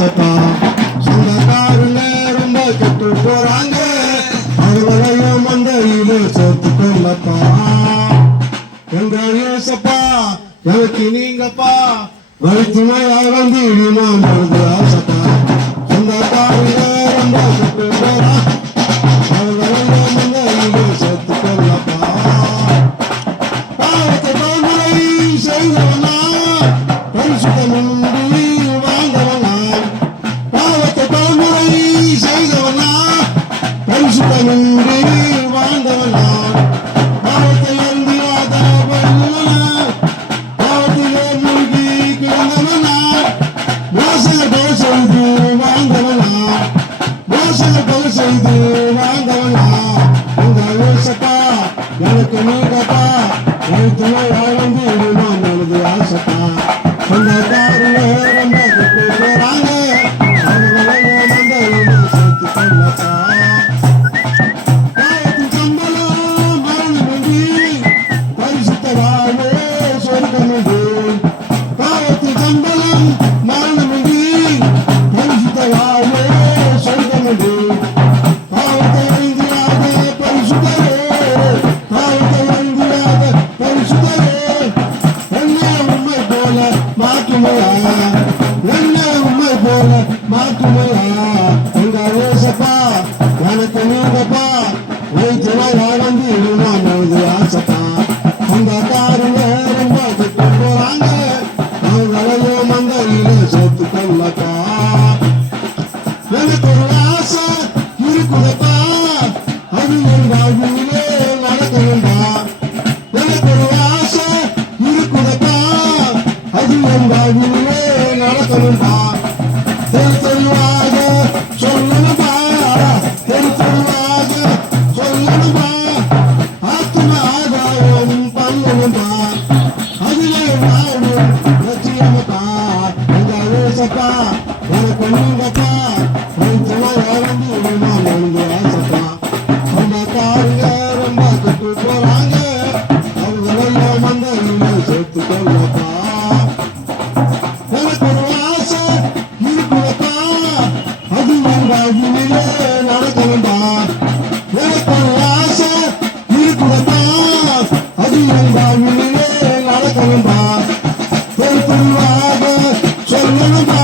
ஆசைப்பா சொந்தக்காரங்க ரொம்ப கெட்டு போறாங்க. அவர்களையும் மந்தையில சேர்த்து கொள்ளப்பா. எங்க ஏசப்பா எனக்கு நீங்கப்பா? வயிற்றுமையாக வந்து இனிமா மருந்து ஆசைப்பா. பரிசுத்தமின்றி வாழ்ந்தவனா பாவத்தை அந்தியாத வல்லவனா பாவத்திலே மூழ்கி கிடந்தவனா மோசங்கள் செய்து வாழ்ந்தவனா மோசங்கள் செய்து வாழ்ந்தவனா உங்க யோசப்பா எனக்கு நீங்கப்பா என் வாழ்ந்து இடுமான் எனது ஆசைப்பா. சொந்த காரில் மாற்றுமையா எங்க ஏசப்பா எனக்கு நீங்கப்பா வைத்தியமாய் வாழ்ந்து இருமான் எனது ஆசைப்பா ரொம்ப கிட்ட போறாங்க அவங்களையும் மந்தையில சேர்த்து கொள்ளப்பா எனக்கு ஒரு ஆசை இருக்குதப்பா அது என் வாழ்விலே நடக்கணும்பா எனக்கு ஒரு ஆசை இருக்குதப்பா அது என் வாழ்விலே நடக்கணும்பா நடக்கும்பா சொல்லணும்பா.